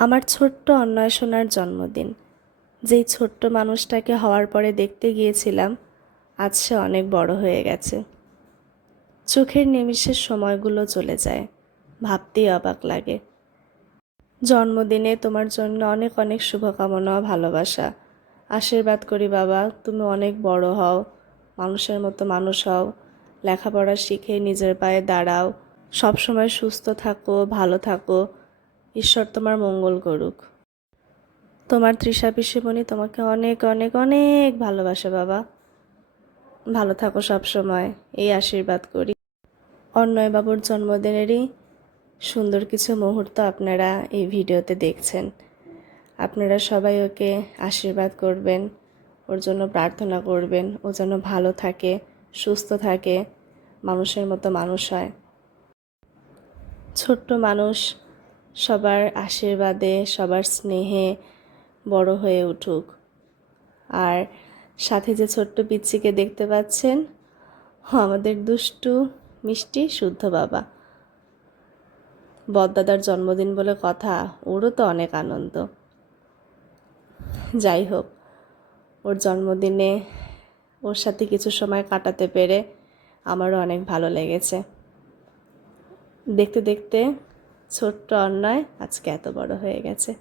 আমার ছোট্ট অন্বেষণার জন্মদিন। যেই ছোট্ট মানুষটাকে হওয়ার পরে দেখতে গিয়েছিলাম, আজ সে অনেক বড় হয়ে গেছে। চোখের নিমেষের সময়গুলো চলে যায়, ভাবতেই অবাক লাগে। জন্মদিনে তোমার জন্য অনেক অনেক শুভকামনা ও ভালোবাসা। আশীর্বাদ করি বাবা, তুমি অনেক বড় হও, মানুষের মতো মানুষ হও, লেখাপড়া শিখে নিজের পায়ে দাঁড়াও, সবসময় সুস্থ থাকো, ভালো থাকো। ঈশ্বর তোমার মঙ্গল করুক। তোমার তৃষা পিসিমণি তোমাকে অনেক অনেক অনেক ভালোবাসে বাবা। ভালো থাকো সব সময়, এই আশীর্বাদ করি। অর্ণয় বাবুর জন্মদিনেরই সুন্দর কিছু মুহূর্ত আপনারা এই ভিডিওতে দেখছেন। আপনারা সবাই ওকে আশীর্বাদ করবেন, ওর জন্য প্রার্থনা করবেন, ও যেন ভালো থাকে, সুস্থ থাকে, মানুষের মতো মানুষ হয়। ছোট্ট মানুষ সবার আশীর্বাদে, সবার স্নেহে বড় হয়ে উঠুক। আর সাথে যে ছোট্ট পিচ্চিকে দেখতে পাচ্ছেন, আমাদের দুষ্টু মিষ্টি শুদ্ধ বাবা। বড়দাদার জন্মদিন বলে কথা, ওরও তো অনেক আনন্দ। যাই হোক, ওর জন্মদিনে ওর সাথে কিছু সময় কাটাতে পেরে আমারও অনেক ভালো লেগেছে। দেখতে দেখতে ছোট্ট অন্যায় আজকে এত বড় হয়ে গেছে।